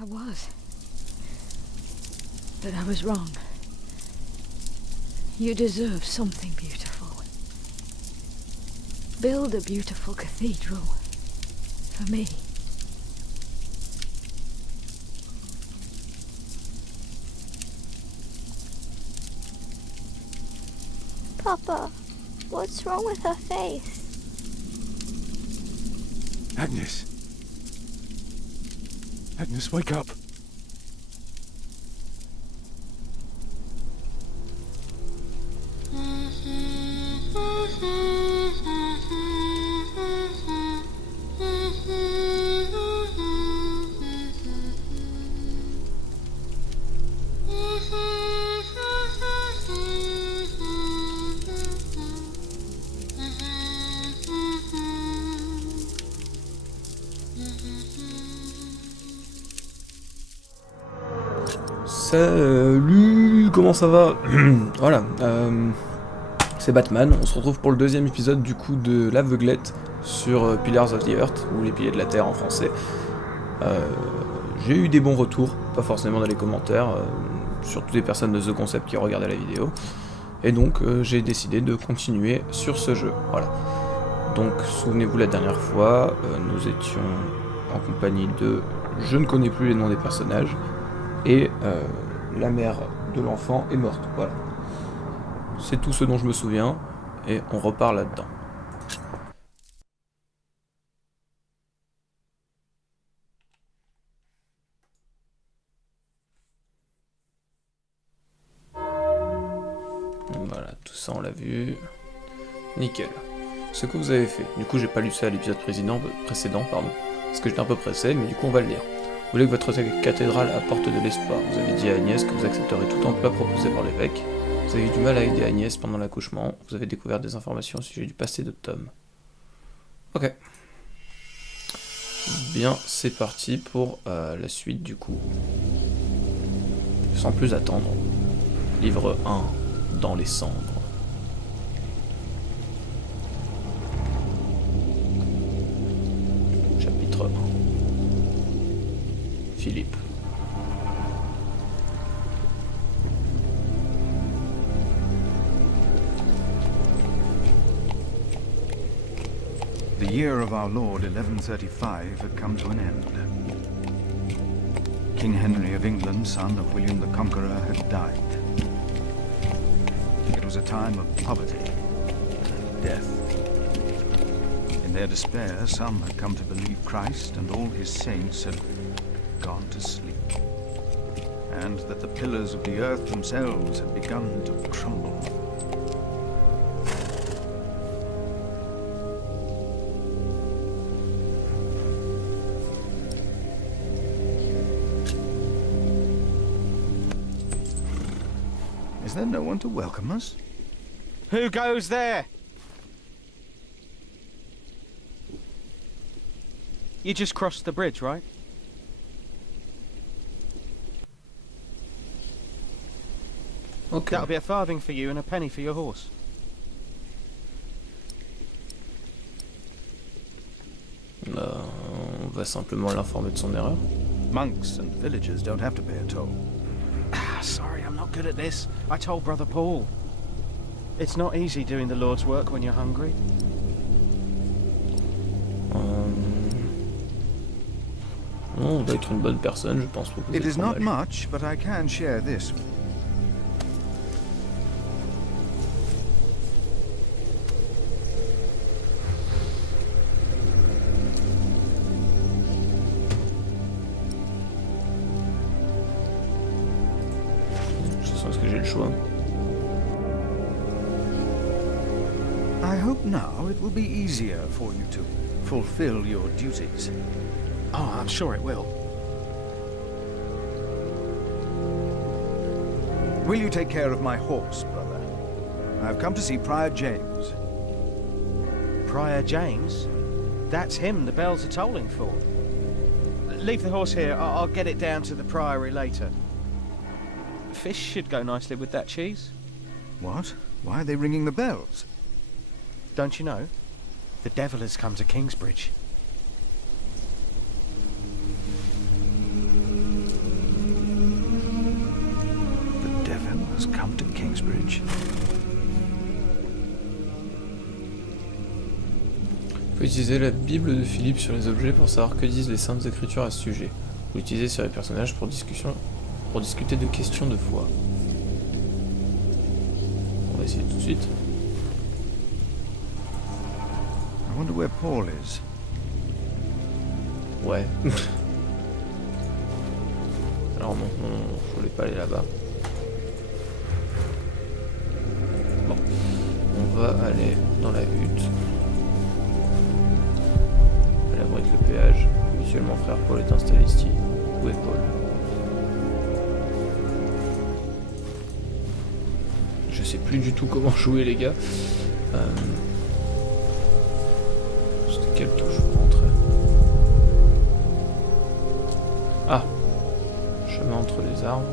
I was. But I was wrong. You deserve something beautiful. Build a beautiful cathedral. For me. Papa, what's wrong with her face? Agnes. Agnes, wake up. Salut, comment ça va? Voilà, c'est BateMane, on se retrouve pour le deuxième épisode du coup de l'aveuglette sur Pillars of the Earth, ou les piliers de la Terre en français. J'ai eu des bons retours, pas forcément dans les commentaires, surtout des personnes de The Concept qui ont regardé la vidéo, et donc j'ai décidé de continuer sur ce jeu, voilà. Donc souvenez-vous la dernière fois, nous étions en compagnie de... Je ne connais plus les noms des personnages, et la mère de l'enfant est morte, voilà. C'est tout ce dont je me souviens, et on repart là-dedans. Voilà, tout ça on l'a vu. Nickel. Ce que vous avez fait, du coup j'ai pas lu ça à l'épisode précédent, parce que j'étais un peu pressé, mais du coup on va le lire. Vous voulez que votre cathédrale apporte de l'espoir. Vous avez dit à Agnès que vous accepterez tout emploi proposé par l'évêque. Vous avez eu du mal à aider Agnès pendant l'accouchement. Vous avez découvert des informations au sujet du passé de Tom. Ok. Bien, c'est parti pour la suite du coup. Sans plus attendre. Livre 1, dans les cendres. Chapitre 1. Philippe. The year of our Lord 1135 had come to an end. King Henry of England, son of William the Conqueror, had died. It was a time of poverty and death. In their despair, some had come to believe Christ and all his saints had gone to sleep, and that the pillars of the earth themselves had begun to crumble. Is there no one to welcome us? Who goes there? You just crossed the bridge, right? Ok. That'll be a farthing for you and a penny for your horse. On va simplement l'informer de son erreur. Monks and villagers don't have to pay a toll. Ah, sorry, I'm not good at this. I told Brother Paul. It's not easy doing the Lord's work when you're hungry. On va être une bonne personne, je pense. It is not much, but I can share this. Est-ce que j'ai le choix? I hope now it will be easier for you to fulfill your duties. Oh, I'm sure it will. Will you take care of my horse, brother? I've come to see Prior James. Prior James? That's him the bells are tolling for. Leave the horse here. I'll get it down to the priory later. Fish should go nicely with that cheese. What? Why are they ringing the bells? Don't you know? The devil has come to Kingsbridge. bridge. Vous pouvez utiliser la Bible de Philippe sur les objets pour savoir que disent les Saintes Écritures à ce sujet. Vous l'utilisez sur les personnages pour discuter de questions de foi. On va essayer tout de suite. I wonder where Paul is. Ouais. Alors non, je voulais pas aller là-bas. Bon. On va aller dans la hutte. Elle abrite le péage. Mutuellement, frère Paul est installé ici. Où est Paul? Je sais plus du tout comment jouer, les gars. C'était quelle touche pour rentrer? Ah, chemin entre les arbres.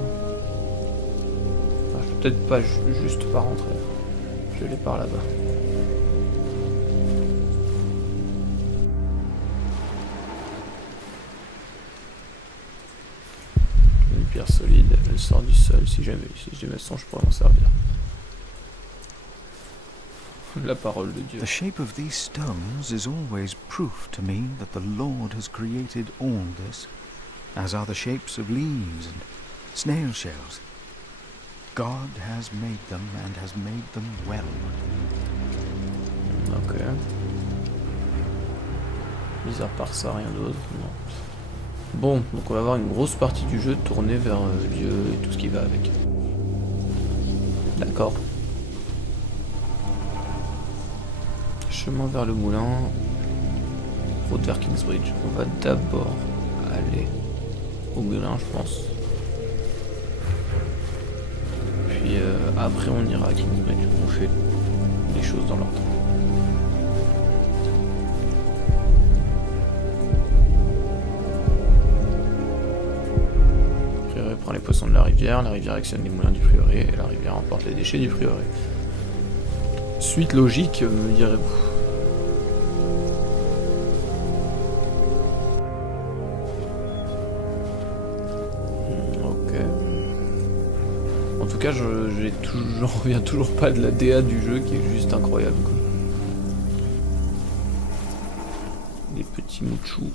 Enfin, je peux peut-être pas juste pas rentrer. Je vais aller par là-bas. Une pierre solide, elle sort du sol. Si jamais me sens, je pourrais m'en servir. La parole de Dieu. The shape of these stones is always proof to me that the Lord has created all this, as are the shapes of leaves and snail shells. God has made them and has made them well. Ok. Mis à part ça, rien d'autre. Non. Bon, donc on va avoir une grosse partie du jeu tournée vers Dieu et tout ce qui va avec. D'accord. Chemin vers le moulin. Route vers Kingsbridge. On va d'abord aller au moulin, je pense. Puis après on ira à Kingsbridge. On fait les choses dans l'ordre. Le prieuré prend les poissons de la rivière actionne les moulins du prieuré et la rivière emporte les déchets du prieuré. Suite logique, me direz-vous. En tout cas, j'en reviens toujours pas de la DA du jeu qui est juste incroyable, quoi. Des petits mouchous.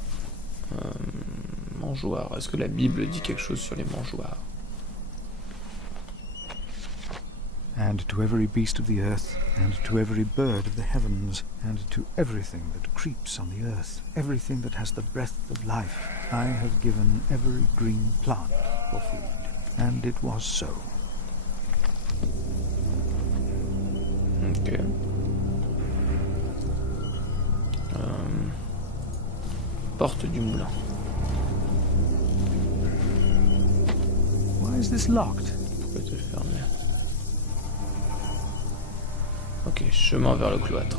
Mangeoires. Est-ce que la Bible dit quelque chose sur les mangeoires? And to every beast of the earth, and to every bird of the heavens, and to everything that creeps on the earth, everything that has the breath of life, I have given every green plant for food. And it was so. Ok. Porte du moulin. Why is this locked? Pourquoi te fermer? Ok, chemin vers le cloître.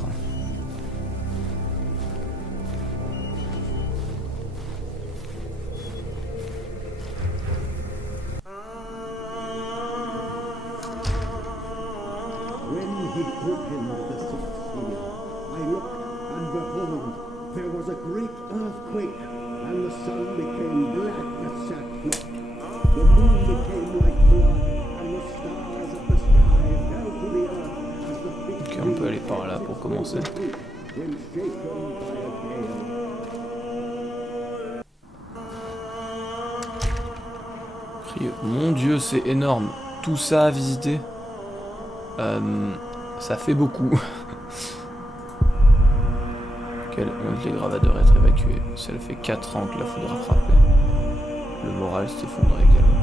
When he put him on the sixth seal, I looked, and behold, there was a great earthquake, and the sun became black as sackcloth. The moon became like blood, and the stars of the sky fell to the earth as the fig Ok, on peut aller par là pour commencer. when shaken by a gale. Mon Dieu, c'est énorme. Tout ça à visiter. Ça fait beaucoup. Quelle honte, les gravadeurs être évacués. Ça fait 4 ans que la foudre a frappé. Le moral s'effondre également.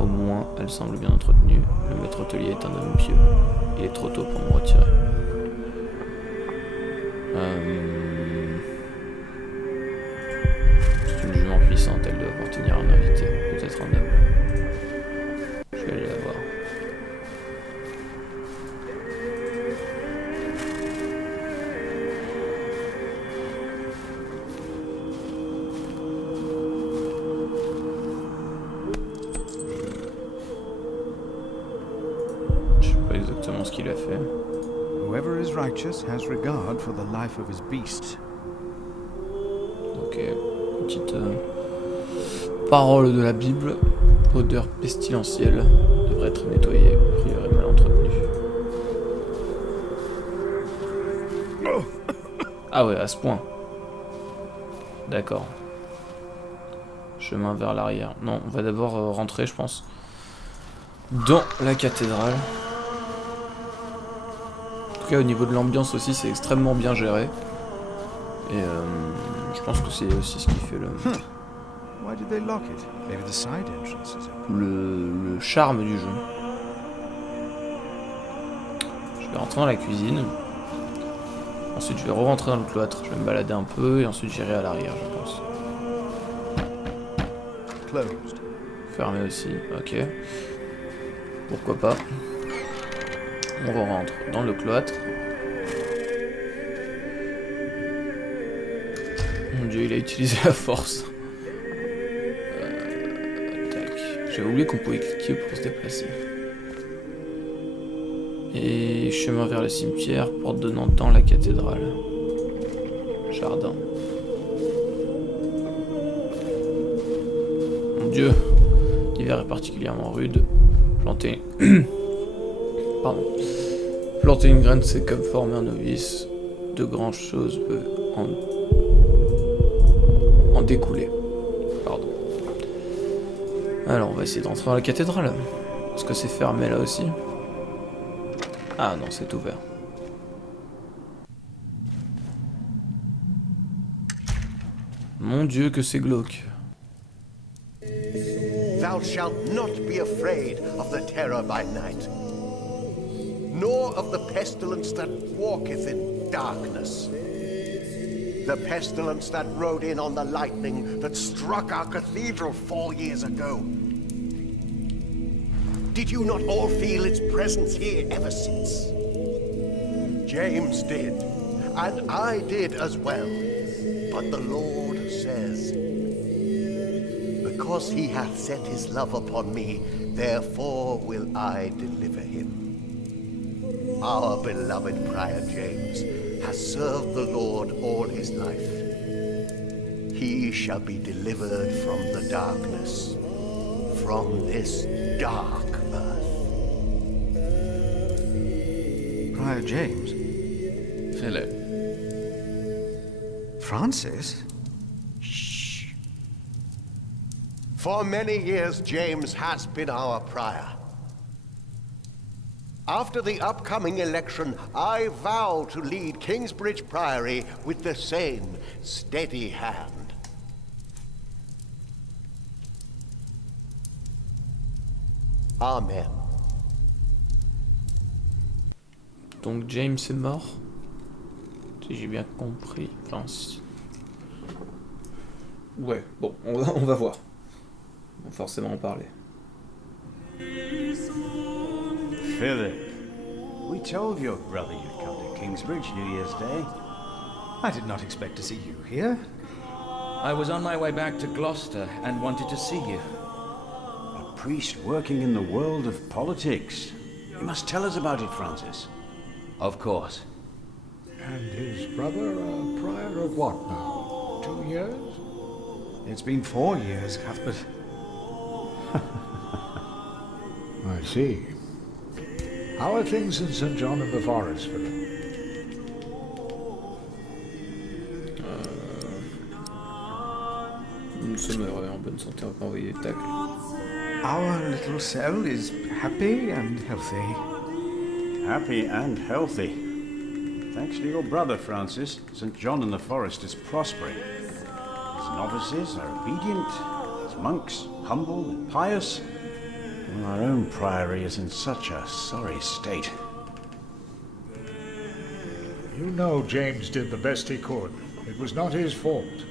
Au moins, elle semble bien entretenue. Le maître hôtelier est un homme pieux. Il est trop tôt pour me retirer. C'est une jument puissante, elle doit appartenir à un invité, peut-être un homme. Je vais aller la voir. Je sais pas exactement ce qu'il a fait. Whoever is righteous has regard for the life of his beast. Ok, petite parole de la Bible. Odeur pestilentielle. Devrait être nettoyée. A priori mal entretenue. Ah ouais, à ce point. D'accord. Chemin vers l'arrière. Non, on va d'abord rentrer, je pense, dans la cathédrale. En tout cas, au niveau de l'ambiance aussi, c'est extrêmement bien géré. Et je pense que c'est aussi ce qui fait Why did they lock it? Maybe the side entrance is open. le charme du jeu. Je vais rentrer dans la cuisine. Ensuite, je vais re-rentrer dans le cloître. Je vais me balader un peu et ensuite j'irai à l'arrière, je pense. Closed. Fermé aussi, ok. Pourquoi pas. On re-rentre dans le cloître. Mon dieu, il a utilisé la force. Tac. J'avais oublié qu'on pouvait cliquer pour se déplacer. Et chemin vers le cimetière, porte donnant dans la cathédrale. Jardin. Mon dieu, l'hiver est particulièrement rude. Planter... Pardon. Planter une graine, c'est comme former un novice. De grandes choses peuvent en découler. Pardon. Alors, on va essayer d'entrer dans la cathédrale. Est-ce que c'est fermé là aussi? Ah non, c'est ouvert. Mon dieu, que c'est glauque. Thou shalt not be afraid of the terror by night, nor of the pestilence that walketh in darkness. The pestilence that rode in on the lightning that struck our cathedral 4 years ago. Did you not all feel its presence here ever since? James did, and I did as well. But the Lord says, because he hath set his love upon me, therefore will I deliver him. Our beloved Prior James has served the Lord all his life. He shall be delivered from the darkness, from this dark earth. Prior James? Philip. Francis? Shh. For many years, James has been our prior. After the upcoming election, I vow to lead Kingsbridge Priory with the same steady hand. Amen. Donc James est mort. Si j'ai bien compris. Enfin, si... Ouais, bon, on va voir. On va forcément en parler. Philip, we told your brother you'd come to Kingsbridge New Year's Day. I did not expect to see you here. I was on my way back to Gloucester and wanted to see you. A priest working in the world of politics. You must tell us about it, Francis. Of course. And his brother a prior of what now? 2 years? It's been 4 years, Cuthbert. I see. How are things in St. John of the Forest, Philip? Nous sommes heureux, en bonne santé, on peut envoyer des tacles. Our little cell is happy and healthy. Happy and healthy. Thanks to your brother, Francis, St. John in the Forest is prospering. His novices are obedient, his monks humble and pious, and our own priory is in such a sorry state. You know James did the best he could. It was not his fault.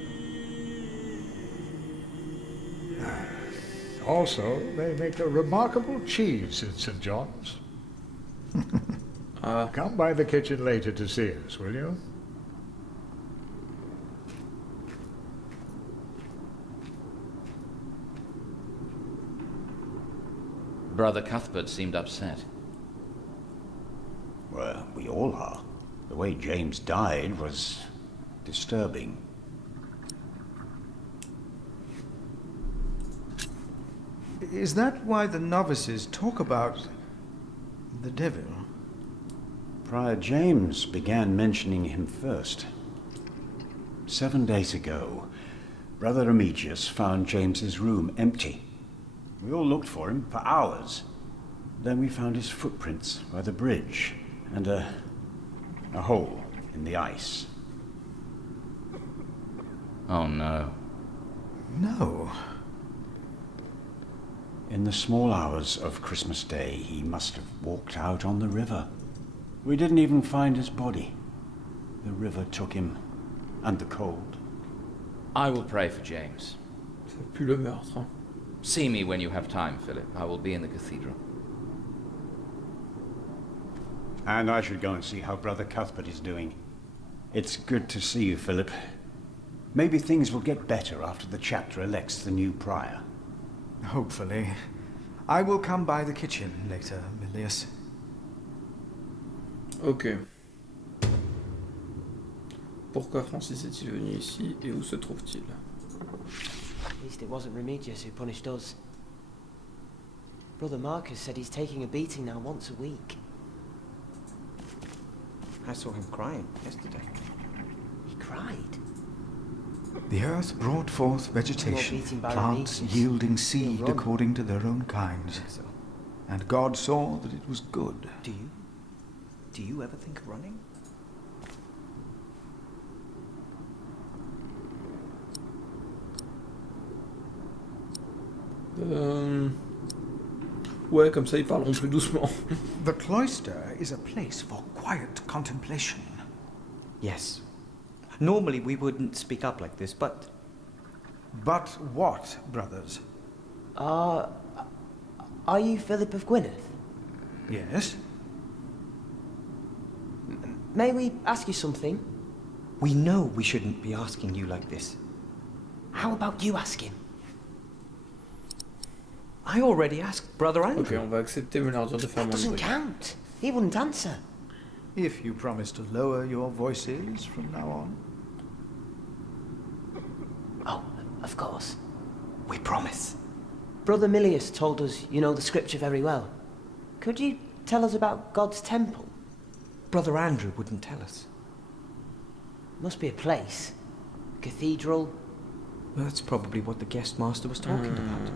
Also, they make a remarkable cheese in St. John's. Come by the kitchen later to see us, will you? Brother Cuthbert seemed upset. Well, we all are. The way James died was disturbing. Is that why the novices talk about the devil? Prior James began mentioning him first. 7 days ago, Brother Remigius found James's room empty. We all looked for him for hours. Then we found his footprints by the bridge and a hole in the ice. Oh no. No. In the small hours of Christmas Day, he must have walked out on the river. We didn't even find his body. The river took him, and the cold. I will pray for James. Ça pue le meurtre. See me when you have time, Philip. I will be in the cathedral. And I should go and see how Brother Cuthbert is doing. It's good to see you, Philip. Maybe things will get better after the chapter elects the new prior. Hopefully. I will come by the kitchen later, Milius. Ok. Pourquoi Francis est-il venu ici et où se trouve-t-il? At least it wasn't Remigius who punished us. Brother Marcus said he's taking a beating now once a week. I saw him crying yesterday. He cried? The earth brought forth vegetation, plants yielding seed according to their own kinds. And God saw that it was good. Do you ever think of running? Ouais, comme ça ils parleront plus doucement. The cloister is a place for quiet contemplation. Yes. Normally we wouldn't speak up like this, but... But what, brothers? Are you Philip of Gwynedd? Yes? May we ask you something? We know we shouldn't be asking you like this. How about you ask him? I already asked Brother Andrew. Ok, on va accepter mais leur dire de faire That moins de doesn't bruit. count. He wouldn't answer. If you promise to lower your voices from now on. Oh, of course. We promise. Brother Milius told us you know the scripture very well. Could you tell us about God's temple? Brother Andrew wouldn't tell us. Must be a place. Cathedral. That's probably what the guest master was talking about.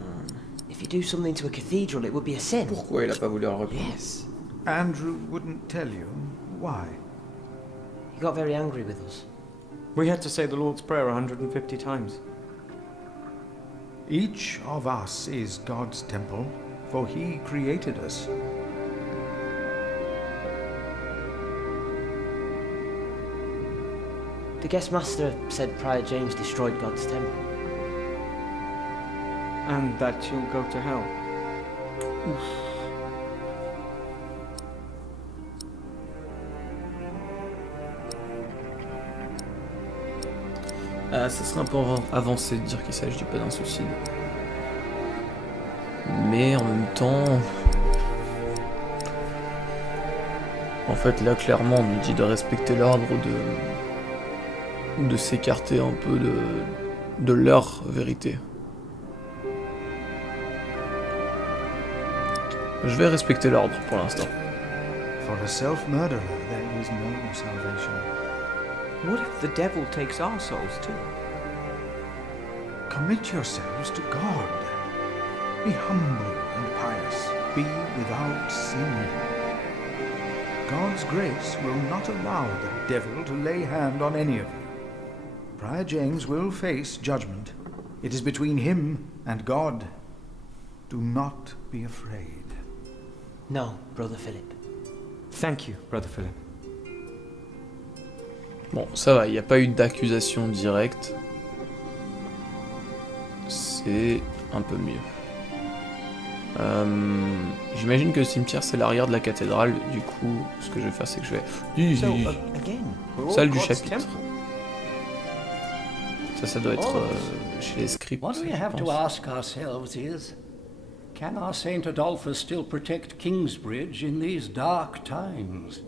If you do something to a cathedral, it would be a sin. Pourquoi il a pas voulu en répondre? Yes. Andrew wouldn't tell you. Why? He got very angry with us. We had to say the Lord's Prayer 150 times. Each of us is God's temple, for He created us. The guest master said Prior James destroyed God's temple. And that you'll go to hell. Ça serait un peu avancé de dire qu'il s'agit pas d'un suicide. Mais en même temps... En fait, là, clairement, on nous dit de respecter l'ordre de s'écarter un peu de leur vérité. Je vais respecter l'ordre pour l'instant. For a self-murderer, there is no salvation. What if the devil takes our souls too? Commit yourselves to God. Be humble and pious. Be without sin. God's grace will not allow the devil to lay hand on any of you. Prior James will face judgment. It is between him and God. Do not be afraid. No, Brother Philip. Thank you, Brother Philip. Bon, ça va, il n'y a pas eu d'accusation directe. C'est un peu mieux. J'imagine que le cimetière c'est l'arrière de la cathédrale, du coup, ce que je vais faire c'est que je vais... Salle du chapitre. Ça doit être chez les scripts. What we have to ask ourselves is, can our Saint Adolphus still protect Kingsbridge in these dark times?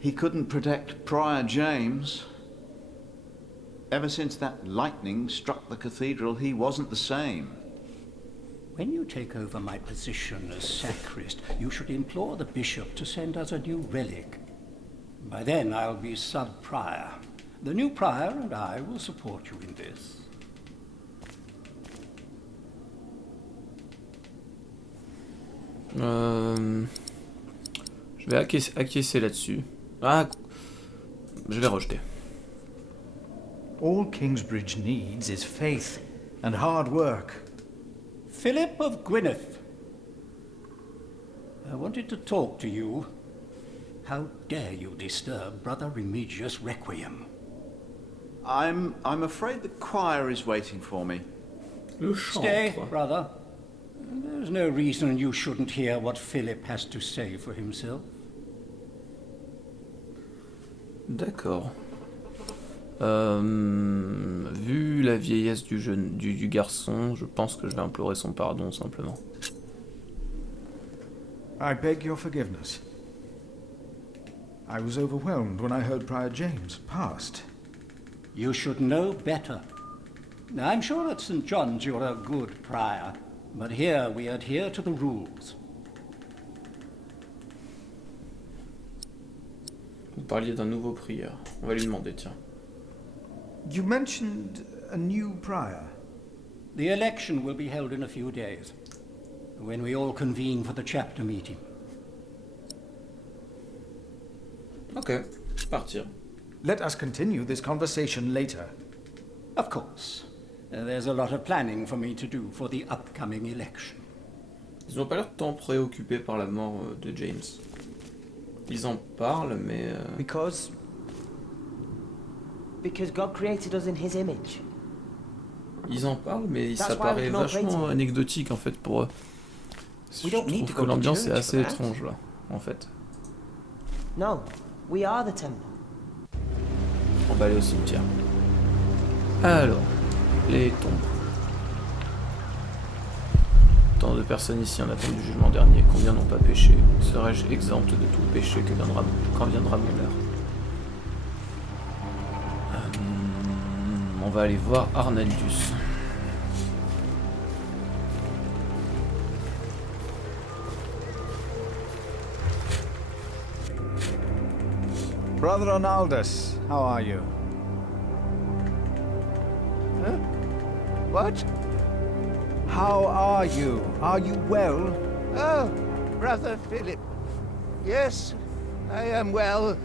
He couldn't protect Prior James. Ever since that lightning struck the cathedral, he wasn't the same. When you take over my position as sacrist, you should implore the bishop to send us a new relic. By then I'll be sub-prior. The new prior and I will support you in this. Je vais acquiescer là-dessus. Ah, je vais rejeter. All Kingsbridge needs is faith and hard work. Philip of Gwynedd, I wanted to talk to you. How dare you disturb Brother Remigius' requiem? I'm afraid the choir is waiting for me. Stay, brother. There's no reason you shouldn't hear what Philip has to say for himself. D'accord. Vu la vieillesse du garçon, je pense que je vais implorer son pardon simplement. I beg your forgiveness. I was overwhelmed when I heard Prior James passed. You should know better. I'm sure at St. John's you're a good prior, but here we adhere to the rules. Vous parliez d'un nouveau prieur. On va lui demander, tiens. You mentioned a new prior. The election will be held in a few days, when we all convene for the chapter meeting. Ok, partir. Let us continue this conversation later. Of course. There's a lot of planning for me to do for the upcoming election. Ils n'ont pas l'air tant préoccupés par la mort de James. Ils en parlent, mais... Because God created us in his image. Ils en parlent, mais ça paraît vachement anecdotique en fait pour eux. Je trouve que l'ambiance est assez étrange là, en fait. No, we are the temple. On va aller au cimetière. Alors, les tombes. Tant de personnes ici en attente du jugement dernier, combien n'ont pas péché? Serais-je exempt de tout péché quand viendra mon heure? On va aller voir Arnaldius. Brother Arnaldus, how are you? Huh? What? How are you? Are you well? Oh, Brother Philip. Yes, I am well.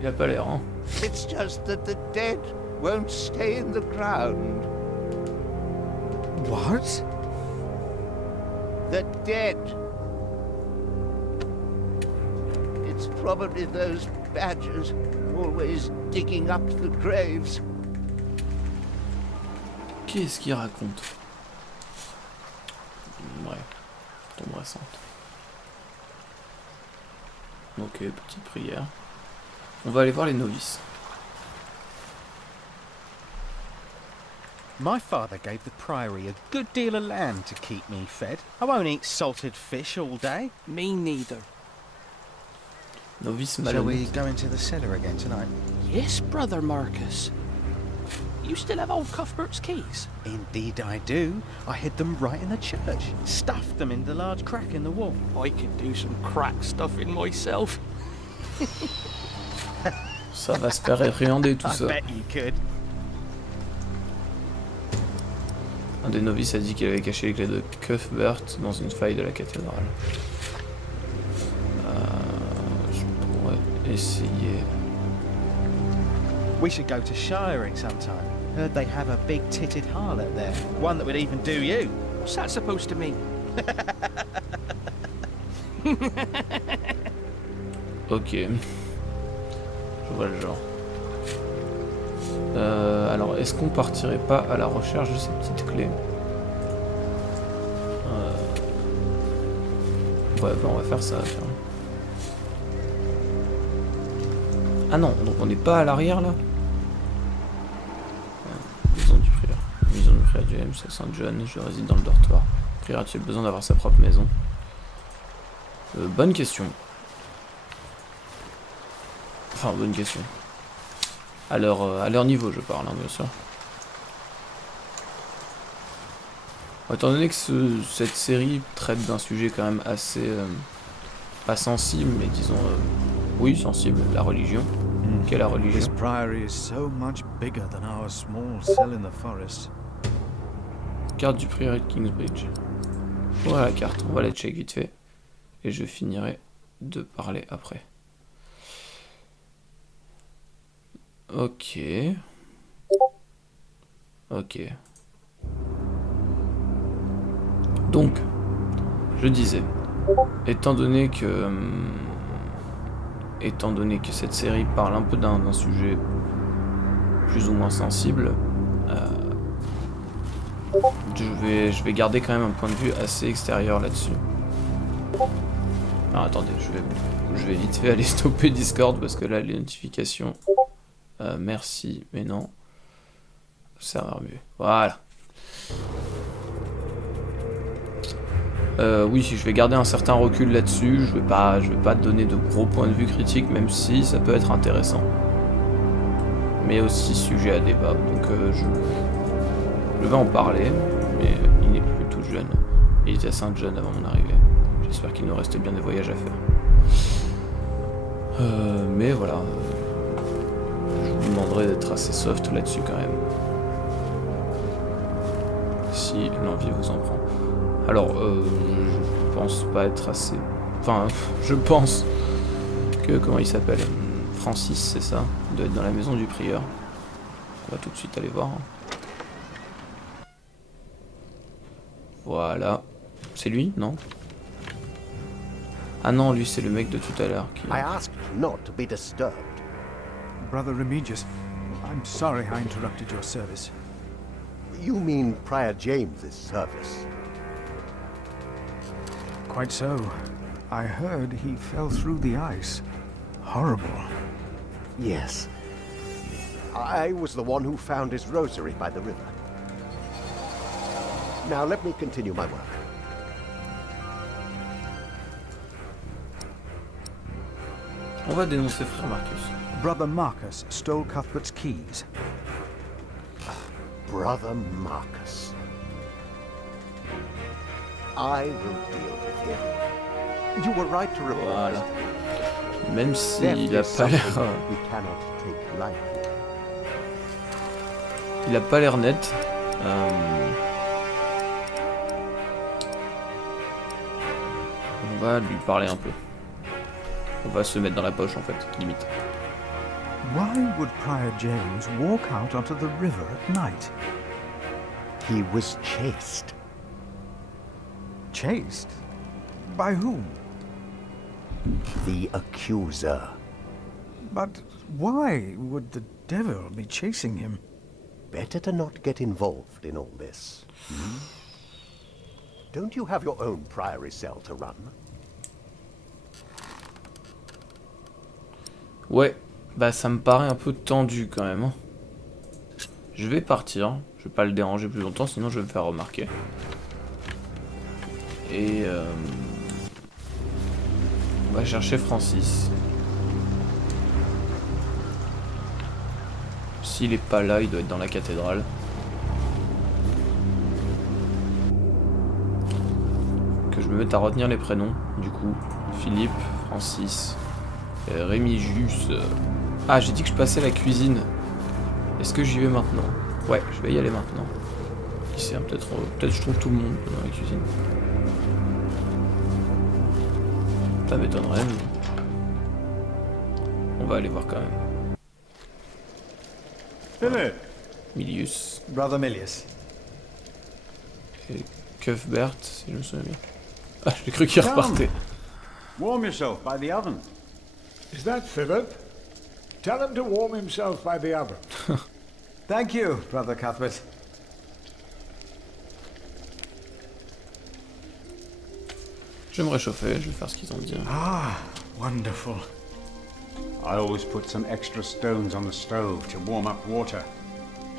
Il a pas l'air, hein? It's just that the dead won't stay in the ground. What? The dead. It's probably those badgers always digging up the graves. Qu'est-ce qu'il raconte? Ouais, tombe récente. Ok, petite prière. On va aller voir les novices. My father gave the priory a good deal of land to keep me fed. I won't eat salted fish all day. Me neither. Novice Shall we malhonnête. go into the cellar again tonight? Yes, Brother Marcus. You still have old Cuthbert's keys? Indeed I do. I hid them right in the church. Stuffed them in the large crack in the wall. I could do some crack stuffing myself. Ça va se faire réprimander tout I ça. bet you could. Un des novices a dit qu'il avait caché les clés de Cuthbert dans une faille de la cathédrale. Je pourrais essayer. We should go to Shiring sometime. Heard they have a big-titted harlot there. One that would even do you. What's that supposed to mean? Ok. Je vois le genre. Alors, est-ce qu'on partirait pas à la recherche de ces petites clés? Ouais, bah on va faire ça. Tiens. Ah non, donc on n'est pas à l'arrière là? Maison du prieur. Maison du prieur James à Saint John, je réside dans le dortoir. Prieur a-t-il besoin d'avoir sa propre maison? Bonne question. Enfin, bonne question. À leur niveau, je parle, hein, bien sûr. Étant donné que cette série traite d'un sujet quand même assez... pas sensible, mais disons... oui, sensible, la religion. Quelle est la religion? This priory is so much bigger than our small cell in the forest. Carte du prieuré de Kingsbridge. Voilà la carte, on va la check vite fait. Et je finirai de parler après. Ok. Ok. Donc, je disais, étant donné que cette série parle un peu d'un sujet plus ou moins sensible, je vais garder quand même un point de vue assez extérieur là-dessus. Alors attendez, je vais vite fait aller stopper Discord parce que là les notifications... merci, mais non. Serveur mieux. Voilà. Oui, je vais garder un certain recul là-dessus. Je vais pas donner de gros points de vue critiques, même si ça peut être intéressant. Mais aussi sujet à débat. Donc je vais en parler, mais il n'est plus tout jeune. Il était assez jeune avant mon arrivée. J'espère qu'il nous reste bien des voyages à faire. Mais voilà. Je vous demanderai d'être assez soft là-dessus quand même. Si l'envie vous en prend. Alors, je pense pas être assez... Enfin, je pense que... Comment il s'appelle? Francis, c'est ça? Il doit être dans la maison du prieur. On va tout de suite aller voir. Voilà. C'est lui? Non? Ah non, lui, c'est le mec de tout à l'heure. Qui... I asked not to be disturbed. Brother Remigius, I'm sorry I interrupted your service. You mean Prior James's service? Quite so. I heard he fell through the ice. Horrible. Yes. I was the one who found his rosary by the river. Now let me continue my work. On va dénoncer frère Marcus. Brother Marcus stole Cuthbert's keys. Brother Marcus. I will deal with him. You were right to report. Voilà. Même s'il a pas l'air... Il a pas l'air net. On va lui parler un peu. On va se mettre dans la poche en fait, limite. Why would Prior James walk out onto the river at night? He was chased. Chased? By whom? The accuser. But why would the devil be chasing him? Better to not get involved in all this. Hmm? Don't you have your own priory cell to run? Ouais, bah ça me paraît un peu tendu quand même. Je vais partir, je vais pas le déranger plus longtemps, sinon je vais me faire remarquer. Et on va chercher Francis. S'il est pas là, il doit être dans la cathédrale. Que je me mette à retenir les prénoms, du coup. Philippe, Francis, Remigius. Ah, j'ai dit que je passais la cuisine. Est-ce que j'y vais maintenant? Ouais, je vais y aller maintenant. Qui sait, peut-être je trouve tout le monde dans la cuisine. Ça m'étonnerait, mais... On va aller voir quand même. Philip. Milius. Brother Milius. Et Cuthbert, si je me souviens bien. Ah, j'ai cru qu'il repartait. Warm yourself by the oven. Is that Philip? Tell him to warm himself by the oven. Thank you, Brother Cuthbert. Je vais me réchauffer, je vais faire ce qu'ils ont dit. Ah, wonderful. I always put some extra stones on the stove to warm up water.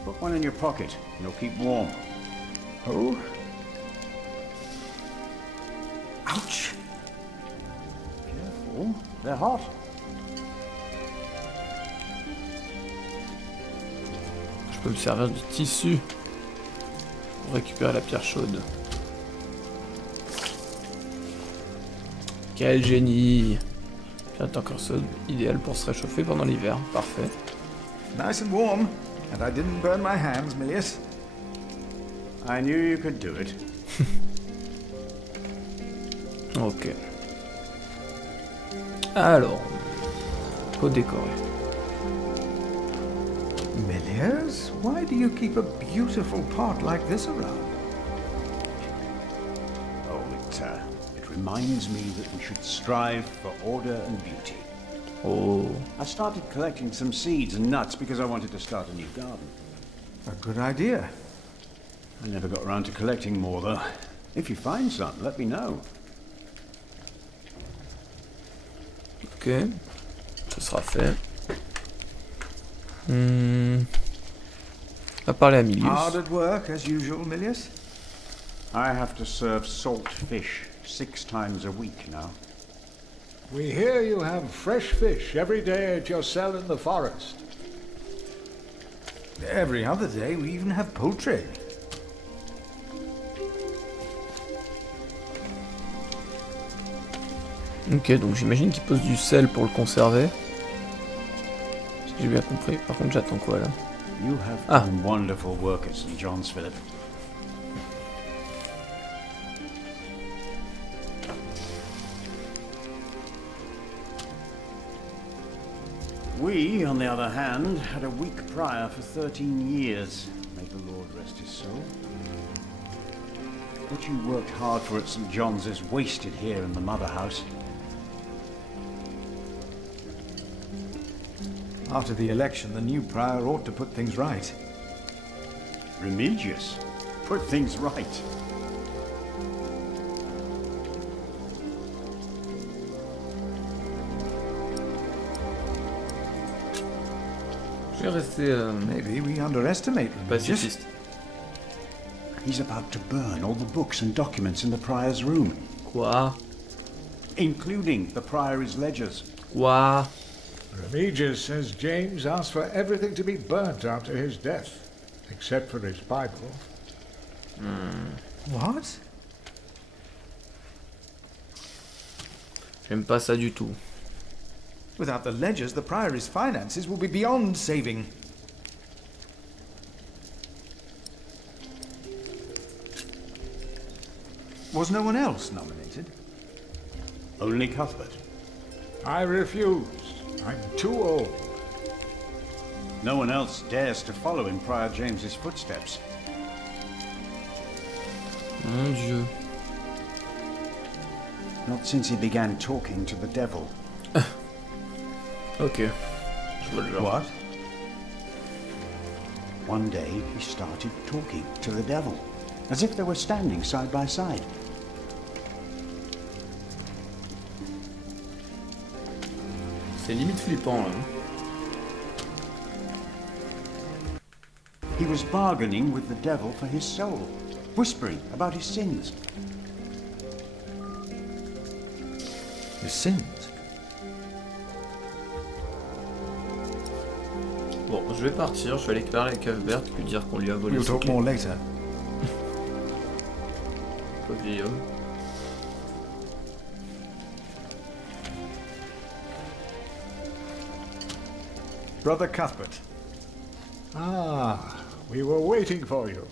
Put one in your pocket, you'll keep warm. Oh? Ouch. Careful, they're hot. Je peux me servir du tissu. pour récupérer la pierre chaude. Quel génie! Pierre encore chaude, idéal pour se réchauffer pendant l'hiver. Parfait. Nice and warm, and I didn't burn my hands, Milius. I knew you could do it. Ok. Alors, faut décorer. Milius, why do you keep a beautiful pot like this around? Oh, it reminds me that we should strive for order and beauty. Oh. I started collecting some seeds and nuts because I wanted to start a new garden. A good idea. I never got around to collecting more, though. If you find some, let me know. Ok, ce sera fait. On va parler à Milius. Hard at work, as usual, Milius? I have to serve salt fish 6 times a week now. We hear you have fresh fish every day at your cell in the forest. Every other day, we even have poultry. Ok, donc j'imagine qu'il pose du sel pour le conserver. Si j'ai bien compris. Par contre, j'attends quoi là? You have done wonderful work at St. John's, Philip. We, on the other hand, had a weak prior for 13 years. May the Lord rest his soul. What you worked hard for at St. John's is wasted here in the mother house. After the election, the new prior ought to put things right. Remigius? Put things right. Je vais rester Maybe we underestimate Remigius. pacifiste. He's about to burn all the books and documents in the prior's room. Quoi? Including the priory's ledgers. Quoi? Remigius says James asked for everything to be burnt after his death, except for his Bible. What? J'aime pas ça du tout. Without the ledgers, the priory's finances will be beyond saving. Was no one else nominated? Only Cuthbert. I refused. I'm too old. No one else dares to follow in Prior James's footsteps. Mon Dieu. Not since he began talking to the devil. Ok. Je vois le genre. What? One day he started talking to the devil, as if they were standing side by side. C'est limite flippant là. He was bargaining with the devil for his soul, whispering about his sins. His sins? Bon, je vais partir, je vais aller parler avec Cuthbert, lui dire qu'on lui a volé We'll ses talk clés. more later. Pauvre vieil homme. Brother Cuthbert. Ah, we were waiting for you.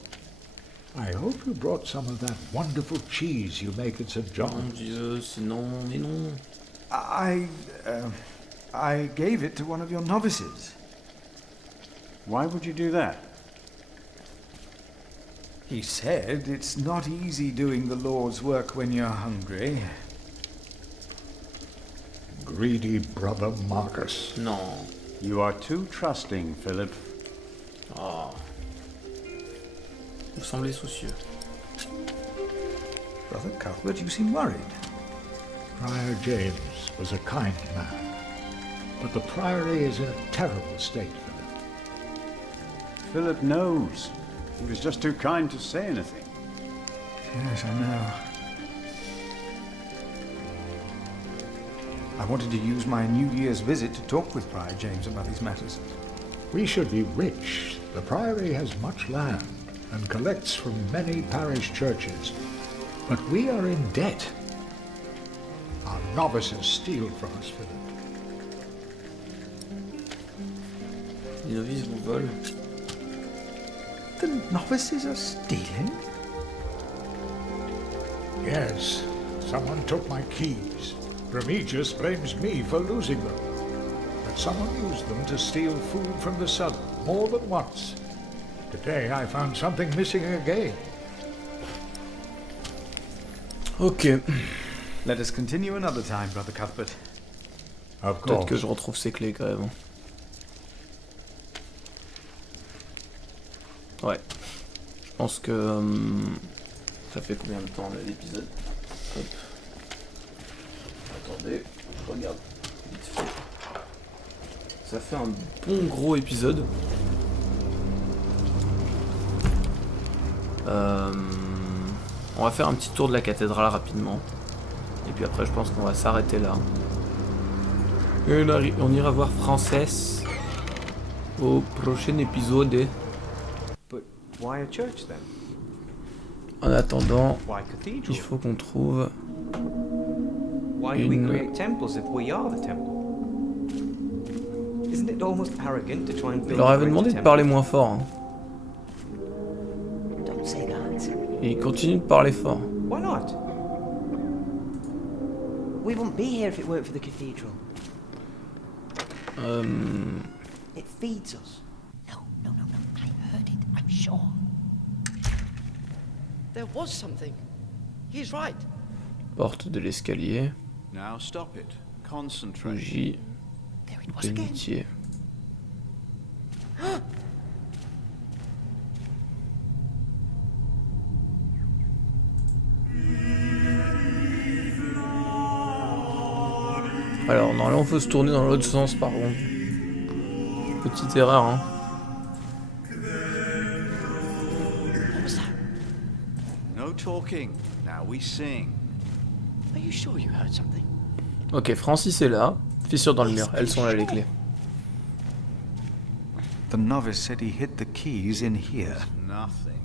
I hope you brought some of that wonderful cheese you make at St. Mon John's. Dieu, sinon, mais non. I gave it to one of your novices. Why would you do that? He said it's not easy doing the Lord's work when you're hungry. Greedy brother Marcus. Non. You are too trusting, Philip. Oh. Vous semblez soucieux. Brother Cuthbert, you seem worried. Prior James was a kind man, but the priory is in a terrible state, Philip. Philip knows. He was just too kind to say anything. Yes, I know. I wanted to use my New Year's visit to talk with Prior James about these matters. We should be rich. The priory has much land, and collects from many parish churches. But we are in debt. Our novices steal from us, Philip. Les novices vous volent. The novices are stealing? Yes, someone took my keys. Remigius blames me for losing them. But someone used them to steal food from the cellar more than once. Today I found something missing again. Ok. Let us continue another time, Brother Cuthbert. Of Peut-être course. que je retrouve ces clés quand même. Ouais. Je pense que... ça fait combien de temps là, l'épisode? Hop. Attendez, je regarde vite fait. Ça fait un bon gros épisode. On va faire un petit tour de la cathédrale rapidement. Et puis après je pense qu'on va s'arrêter là. Et on ira voir Français au prochain épisode. But why a church then? En attendant, Why cathedral? il faut qu'on trouve Why do we create temples if we are the temple? Isn't it almost arrogant to try and Je build leur a avais greater demandé de temple? parler moins fort. Hein. Don't say that. Et ils continuent de parler fort. Why not? We wouldn't be here if it weren't for the cathedral. It feeds us. No. I heard it, I'm sure. There was something. He's right. Porte de l'escalier. Now stop it. Concentrate. Bougie. There it was again. Bénitier. Alors, normalement, il faut se tourner dans l'autre sens, par contre. Petite erreur, hein. No talking. Now we sing. Are you sure you heard something? Ok, Francis est là. Fissure dans le mur. Elles sont là, les clés. The novice said he hid the keys in here. Nothing.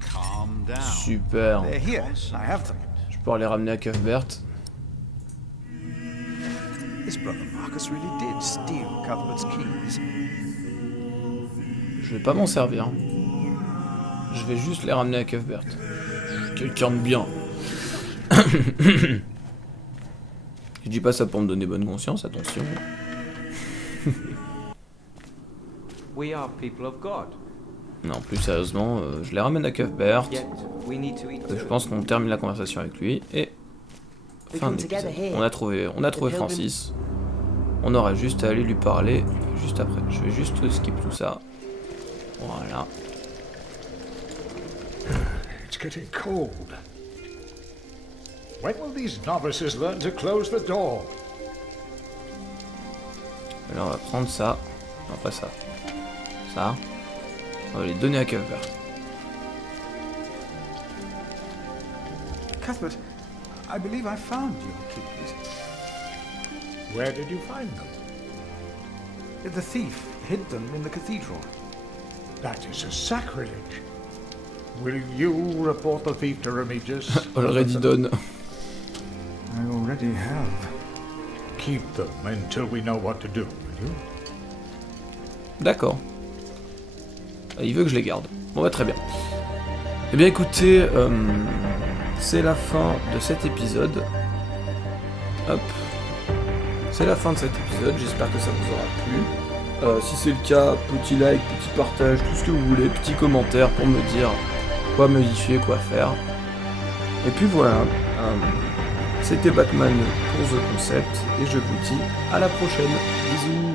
Calm down. Super. They're here. I have them. Je peux les ramener à Cuthbert. This brother Marcus really did steal Cuthbert's keys. Je vais pas m'en servir. Je vais juste les ramener à Cuthbert. Je suis quelqu'un de bien. Je dis pas ça pour me donner bonne conscience, attention. We are people of God. Non, plus sérieusement, je les ramène à Cuthbert. Yet we need to eat Je too. pense qu'on termine la conversation avec lui et fin de l'épisode. On a trouvé Francis. On aura juste à aller lui parler juste après. Je vais juste skip tout ça. Voilà. It's getting cold. When will these novices learn to close the door? Alors on va prendre ça. Non, pas ça. Ça. On va les donner à Cuthbert. Cuthbert, I believe I found your keys. Where did you find them? The thief hid them in the cathedral. That is a sacrilege. Will you report the thief to Remigius? Already done. I already have. Keep them until we know what to do, will you? D'accord. Il veut que je les garde. Bon bah très bien. Eh bien écoutez, c'est la fin de cet épisode. Hop. C'est la fin de cet épisode, j'espère que ça vous aura plu. Si c'est le cas, petit like, petit partage, tout ce que vous voulez, petit commentaire pour me dire quoi modifier, quoi faire. Et puis voilà, c'était BateMane pour The Concept, et je vous dis à la prochaine. Bisous.